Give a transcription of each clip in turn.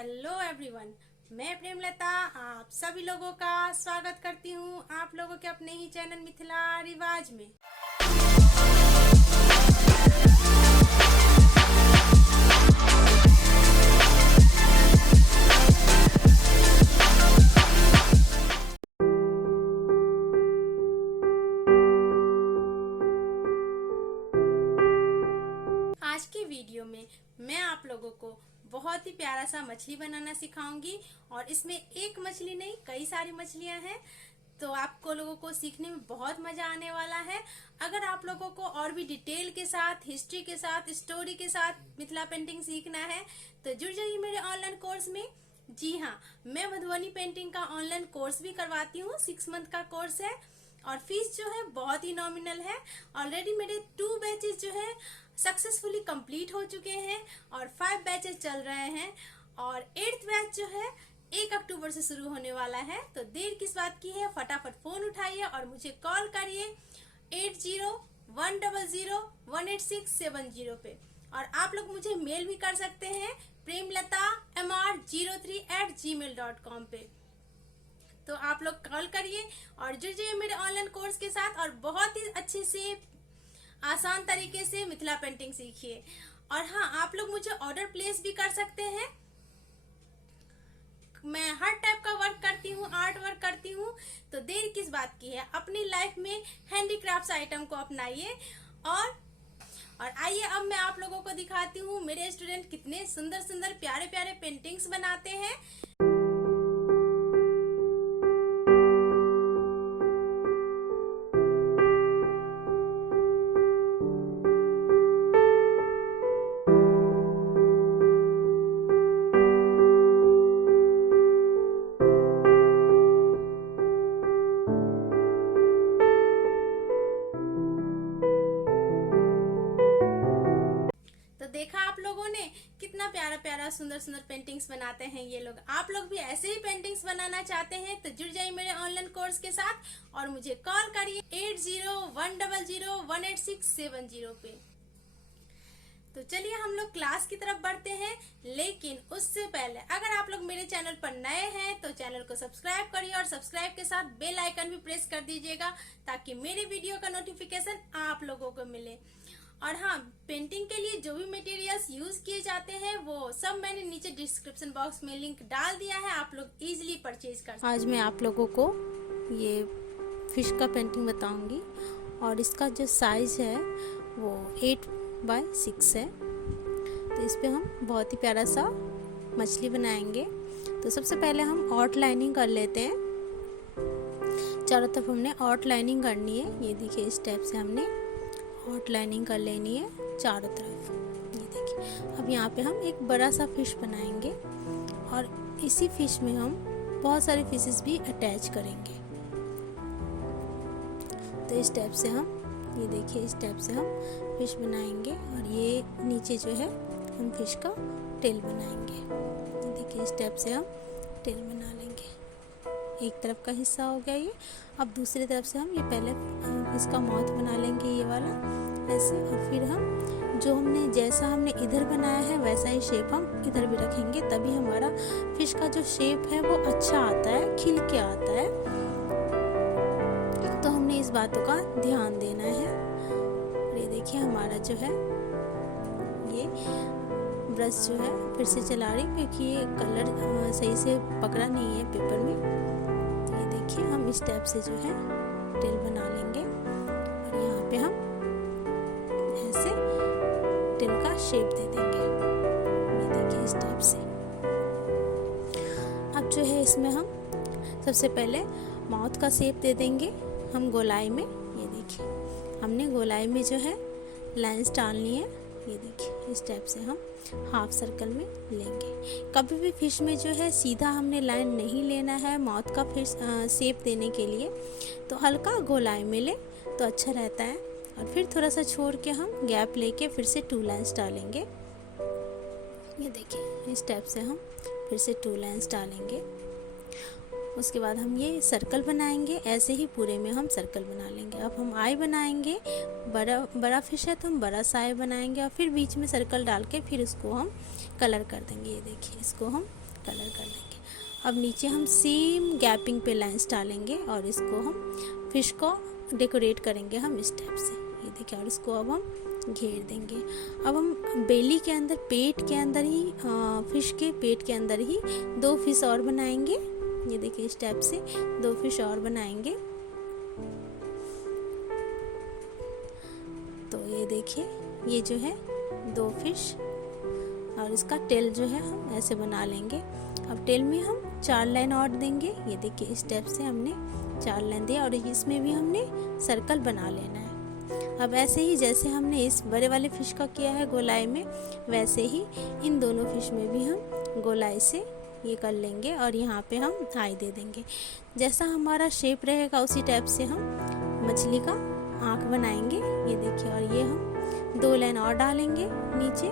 Hello everyone, मैं प्रेमलता आप सभी लोगों का स्वागत करती हूँ आप लोगों के अपने ही चैनल मिथिला रिवाज में। आज की वीडियो में मैं आप लोगों को बहुत ही प्यारा सा मछली बनाना सिखाऊंगी और इसमें एक मछली नहीं कई सारी मछलियां हैं, तो आपको लोगों को सीखने में बहुत मजा आने वाला है। अगर आप लोगों को और भी डिटेल के साथ, हिस्ट्री के साथ, स्टोरी के साथ मिथिला पेंटिंग सीखना है तो जुड़ जाइए मेरे ऑनलाइन कोर्स में। जी हाँ, मैं मधुबनी पेंटिंग का ऑनलाइन कोर्स भी करवाती हूँ। 6 मंथ का कोर्स है और फीस जो है बहुत ही नॉमिनल है। ऑलरेडी मेरे 2 बैचेस जो है सक्सेसफुली कंप्लीट हो चुके हैं और 5 बैचेस चल रहे हैं और 8th बैच जो है 1 अक्टूबर से शुरू होने वाला है। तो देर किस बात की है, फटाफट फोन उठाइए और मुझे कॉल करिए 8010018670 पे। और आप लोग मुझे मेल भी कर सकते हैं premlata.mr03@gmail.com पे। तो आप लोग कॉल करिए और जुड़ जाइए मेरे ऑनलाइन कोर्स के साथ और बहुत ही अच्छे से आसान तरीके से मिथिला पेंटिंग सीखिए। और हाँ, आप लोग मुझे ऑर्डर प्लेस भी कर सकते हैं। मैं हर टाइप का वर्क करती हूँ, आर्ट वर्क करती हूँ, तो देर किस बात की है, अपनी लाइफ में हैंडीक्राफ्ट्स आइटम को अपनाइए। और आइए अब मैं आप लोगों को दिखाती हूँ मेरे स्टूडेंट कितने सुंदर सुंदर प्यारे प्यारे पेंटिंग्स बनाते हैं। देखा आप लोगों ने कितना प्यारा प्यारा सुंदर सुंदर पेंटिंग्स बनाते हैं ये लोग। आप लोग भी ऐसे ही पेंटिंग्स बनाना चाहते हैं तो जुड़ जाइए मेरे ऑनलाइन कोर्स के साथ और मुझे कॉल करिए 8010018670 पे। तो चलिए हम लोग क्लास की तरफ बढ़ते हैं, लेकिन उससे पहले अगर आप लोग मेरे चैनल पर नए हैं तो चैनल को सब्सक्राइब करिए और सब्सक्राइब के साथ बेल आइकन भी प्रेस कर दीजिएगा ताकि मेरे वीडियो का नोटिफिकेशन आप लोगों को मिले। और हाँ, पेंटिंग के लिए जो भी मटेरियल्स यूज किए जाते हैं वो सब मैंने नीचे डिस्क्रिप्शन बॉक्स में लिंक डाल दिया है, आप लोग इजीली परचेज कर सकते हैं। आज मैं आप लोगों को ये फिश का पेंटिंग बताऊंगी और इसका जो साइज है वो 8x6 है। तो इस पे हम बहुत ही प्यारा सा मछली बनाएंगे। तो सबसे पहले हम आउटलाइनिंग कर लेते हैं। चारों तरफ हमने आउटलाइनिंग करनी है। ये देखिए, इस टाइप से हमने आउटलाइनिंग कर लेनी है चारों तरफ। ये देखिए, अब यहाँ पे हम एक बड़ा सा फिश बनाएंगे और इसी फिश में हम बहुत सारे फिशेस भी अटैच करेंगे। तो इस टाइप से हम, ये देखिए, इस टाइप से हम फिश बनाएंगे और ये नीचे जो है हम फिश का टेल बनाएंगे। ये देखिए, इस टाइप से हम टेल बना लेंगे। एक तरफ का हिस्सा हो गया ये। अब दूसरी तरफ से हम ये पहले इसका माउथ बना लेंगे, ये वाला ऐसे, और फिर हम जो जैसा हमने इधर बनाया है वैसा ही शेप हम इधर भी रखेंगे, तभी हमारा फिश का जो शेप है वो अच्छा आता है, खिल के आता है। तो हमने इस बातों का ध्यान देना है। और ये देखिए, हमारा जो है ये ब्रश जो है फिर से चला रही क्योंकि ये कलर सही से पकड़ा नहीं है पेपर में। देखिए, हम इस टाइप से जो है टेल बना लेंगे और यहाँ पे हम ऐसे टेल का शेप दे देंगे। ये देखिए, इस टाइप से। अब जो है इसमें हम सबसे पहले माउथ का शेप दे देंगे हम गोलाई में। ये देखिए, हमने गोलाई में जो है लाइंस डालनी है। ये देखिए, इस टाइप से हम हाफ सर्कल में लेंगे। कभी भी फिश में जो है सीधा हमने लाइन नहीं लेना है माउथ का फिश शेप देने के लिए, तो हल्का गोलाई में ले तो अच्छा रहता है। और फिर थोड़ा सा छोड़ के हम गैप लेके फिर से 2 लाइंस डालेंगे। ये देखिए, इस टाइप से हम फिर से 2 लाइंस डालेंगे। उसके बाद हम ये सर्कल बनाएंगे। ऐसे ही पूरे में हम सर्कल बना लेंगे। अब हम आई बनाएंगे, बड़ा फिश है तो हम बड़ा सा आई बनाएंगे और फिर बीच में सर्कल डाल के फिर इसको हम कलर कर देंगे। ये देखिए, इसको हम कलर कर देंगे। अब नीचे हम सेम गैपिंग पे लाइंस डालेंगे और इसको हम फिश को डेकोरेट करेंगे हम इस टाइप से, ये देखिए। और इसको अब हम घेर देंगे। अब हम बेली के अंदर, पेट के अंदर ही, फिश के पेट के अंदर ही 2 फिश और बनाएंगे, ये देखिए इस टाइप से 2 फिश और बनाएंगे। तो ये देखिए ये जो है 2 फिश और इसका टेल जो है हम ऐसे बना लेंगे। अब टेल में हम 4 लाइन और देंगे, ये देखिए इस टाइप से हमने 4 लाइन दिया और इसमें भी हमने सर्कल बना लेना है। अब ऐसे ही जैसे हमने इस बड़े वाले फिश का किया है गोलाई में, वैसे ही इन दोनों फिश में भी हम गोलाई से ये कर लेंगे और यहाँ पे हम आई दे देंगे। जैसा हमारा शेप रहेगा उसी टाइप से हम मछली का आँख बनाएंगे, ये देखिए। और ये हम 2 लाइन और डालेंगे नीचे,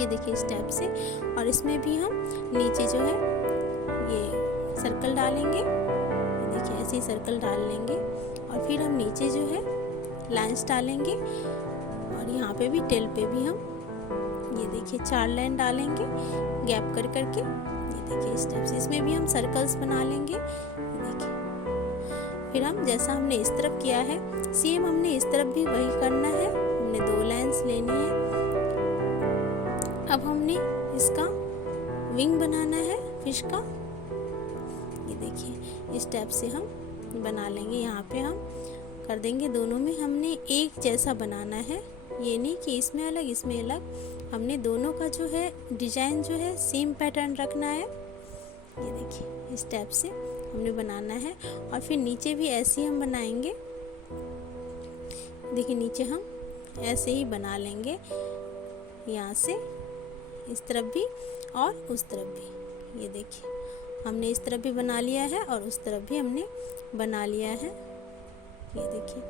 ये देखिए इस टाइप से। और इसमें भी हम नीचे जो है ये सर्कल डालेंगे, ये देखिए ऐसे ही सर्कल डाल लेंगे। और फिर हम नीचे जो है लाइंस डालेंगे और यहाँ पे भी टेल पे भी हम ये देखिए 4 लाइन डालेंगे गैप कर करके, ये देखिए इस टाइप से। इसमें भी हम सर्कल्स बना लेंगे, ये देखिए। फिर हम जैसा हमने इस तरफ किया है सेम हमने इस तरफ भी वही करना है, हमने 2 लाइंस लेनी है। अब हमने इसका विंग बनाना है फिश का, ये देखिए इस टाइप से हम बना लेंगे। यहाँ पे हम कर देंगे, दोनों में हमने एक जैसा बनाना है, ये नहीं कि इसमें अलग इसमें अलग, हमने दोनों का जो है डिजाइन जो है सेम पैटर्न रखना है, ये देखिए इस टाइप से हमने बनाना है। और फिर नीचे भी ऐसे ही हम बनाएंगे, देखिए नीचे हम ऐसे ही बना लेंगे, यहाँ से इस तरफ भी और उस तरफ भी, ये देखिए हमने इस तरफ भी बना लिया है और उस तरफ भी हमने बना लिया है, ये देखिए।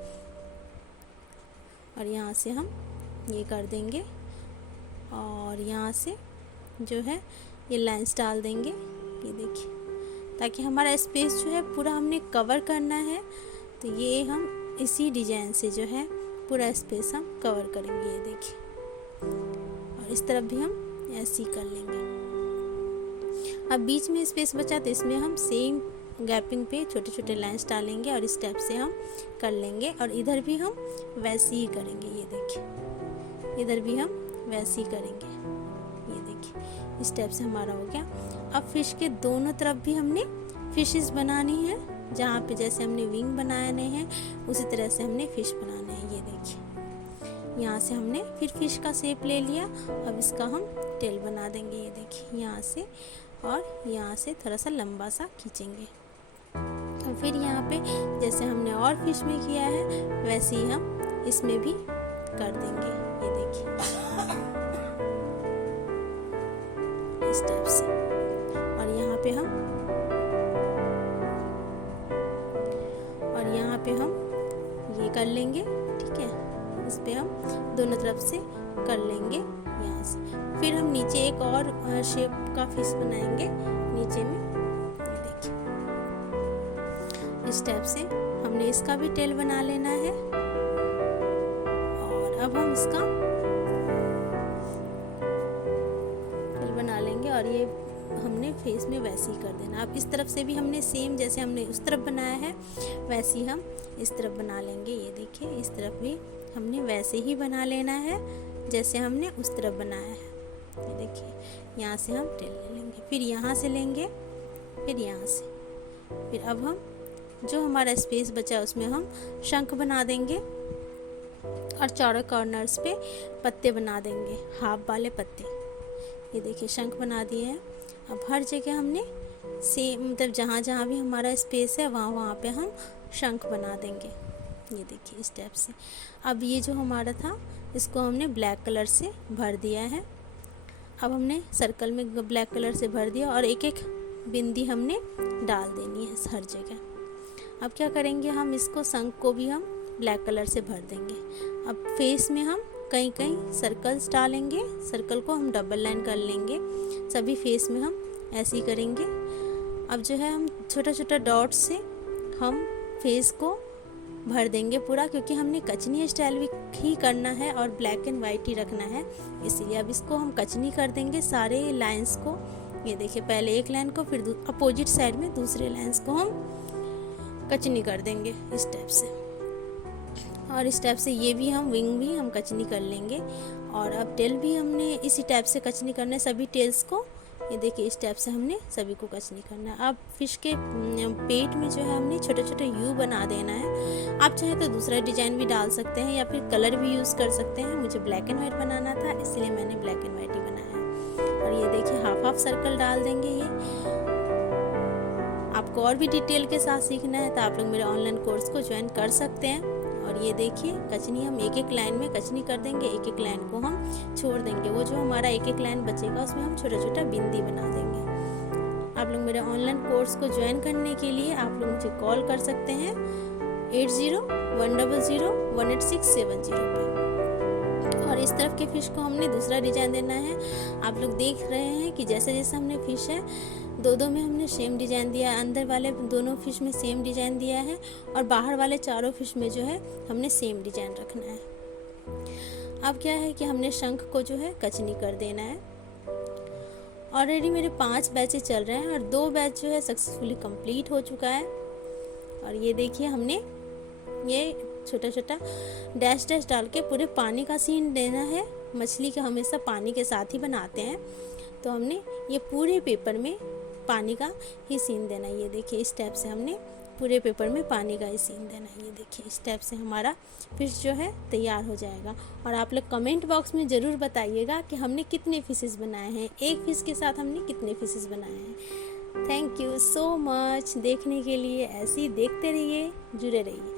और यहाँ से हम ये कर देंगे और यहाँ से जो है ये लाइंस डाल देंगे, ये देखिए, ताकि हमारा स्पेस जो है पूरा हमने कवर करना है। तो ये हम इसी डिजाइन से जो है पूरा स्पेस हम कवर करेंगे, ये देखिए। और इस तरफ भी हम ऐसे ही कर लेंगे। अब बीच में स्पेस बचा तो इसमें हम सेम गैपिंग पे छोटे छोटे लाइंस डालेंगे और इस टाइप से हम कर लेंगे। और इधर भी हम वैसे ही करेंगे, ये देखिए, इधर भी हम वैसे ही करेंगे, ये देखिए इस टाइप से हमारा हो गया। अब फिश के दोनों तरफ भी हमने फिशेस बनानी है, जहाँ पे जैसे हमने विंग बनाने हैं उसी तरह से हमने फिश बनाने हैं, ये देखिए। यहाँ से हमने फिर फिश का शेप ले लिया, अब इसका हम टेल बना देंगे, ये देखिए यहाँ से, और यहाँ से थोड़ा सा लंबा सा खींचेंगे। और फिर यहाँ पे जैसे हमने और फिश में किया है वैसे ही हम इसमें भी कर देंगे, ये देखिए इस टाइप से। और यहाँ पे हम ये कर लेंगे, ठीक है। इस पे हम दोनों तरफ से कर लेंगे यहाँ से। फिर हम नीचे एक और शेप का फिश बनाएंगे नीचे में, ये देखिए इस टाइप से हमने इसका भी टेल बना लेना है। और अब हम इसका टेल बना लेंगे और ये हमने फेस में वैसे ही कर देना। अब इस तरफ से भी हमने सेम जैसे हमने उस तरफ बनाया है वैसे ही हम इस तरफ बना लेंगे, ये देखिए इस तरफ भी हमने वैसे ही बना लेना है जैसे हमने उस तरफ बनाया है, ये देखिए। यहाँ से हम टेल ले लेंगे, फिर यहाँ से लेंगे, फिर यहाँ से, फिर अब हम जो हमारा स्पेस बचा उसमें हम शंख बना देंगे और चारों कॉर्नर्स पे पत्ते बना देंगे, हाफ वाले पत्ते, ये देखिए शंख बना दिए हैं। अब हर जगह हमने सेम, मतलब जहाँ जहाँ भी हमारा स्पेस है वहाँ पे हम शंख बना देंगे, ये देखिए इस टाइप से। अब ये जो हमारा था इसको हमने ब्लैक कलर से भर दिया है। अब हमने सर्कल में ब्लैक कलर से भर दिया और एक एक बिंदी हमने डाल देनी है हर जगह। अब क्या करेंगे, हम इसको शंख को भी हम ब्लैक कलर से भर देंगे। अब फेस में हम कहीं कहीं सर्कल्स डालेंगे, सर्कल को हम डबल लाइन कर लेंगे, सभी फेस में हम ऐसे ही करेंगे। अब जो है हम छोटा छोटा डॉट से हम फेस को भर देंगे पूरा, क्योंकि हमने कचनी स्टाइल भी ही करना है और ब्लैक एंड वाइट ही रखना है, इसीलिए अब इसको हम कचनी कर देंगे सारे लाइंस को, ये देखिए पहले एक लाइन को फिर अपोजिट साइड में दूसरे लाइंस को हम कचनी कर देंगे इस टाइप से। और इस टाइप से ये भी हम विंग भी हम कचनी कर लेंगे। और अब टेल भी हमने इसी टाइप से कचनी करना है सभी टेल्स को। ये देखिए इस टाइप से हमने सभी को कचनी करना है। अब फिश के पेट में जो है हमने छोटे छोटे यू बना देना है। आप चाहे तो दूसरा डिजाइन भी डाल सकते हैं या फिर कलर भी यूज़ कर सकते हैं। मुझे ब्लैक एंड वाइट बनाना था इसलिए मैंने ब्लैक एंड वाइट ही बनाया है। और ये देखिए हाफ हाफ सर्कल डाल देंगे। ये आपको और भी डिटेल के साथ सीखना है तो आप लोग मेरे ऑनलाइन कोर्स को ज्वाइन कर सकते हैं। और ये देखिए कचनी हम एक एक लाइन में कचनी कर देंगे, एक एक लाइन को हम छोड़ देंगे। वो जो हमारा एक एक लाइन बचेगा उसमें हम छोटा छोटा बिंदी बना देंगे। आप लोग मेरे ऑनलाइन कोर्स को ज्वाइन करने के लिए आप लोग मुझे कॉल कर सकते हैं 8010018670 पे। और इस तरफ के फिश को हमने दूसरा डिजाइन देना है। आप लोग देख रहे हैं कि जैसे जैसे हमने फिश है दो में हमने सेम डिजाइन दिया है। अंदर वाले दोनों फिश में सेम डिजाइन दिया है और बाहर वाले चारों फिश में जो है हमने सेम डिजाइन रखना है। अब क्या है कि हमने शंख को जो है कचनी कर देना है। ऑलरेडी मेरे 5 बैचेस चल रहे हैं और 2 बैच जो है सक्सेसफुली कंप्लीट हो चुका है। और ये देखिए हमने ये छोटा छोटा डैश डैश डाल के पूरे पानी का सीन देना है। मछली के हमेशा पानी के साथ ही बनाते हैं तो हमने ये पूरे पेपर में पानी का ही सीन देना है। ये देखिए इस टाइप से हमने पूरे पेपर में पानी का ही सीन देना है। ये देखिए इस टाइप से हमारा फिश जो है तैयार हो जाएगा। और आप लोग कमेंट बॉक्स में ज़रूर बताइएगा कि हमने कितने फिशेस बनाए हैं, एक फिश के साथ हमने कितने फिशेस बनाए हैं। थैंक यू सो मच देखने के लिए। ऐसे ही देखते रहिए, जुड़े रहिए।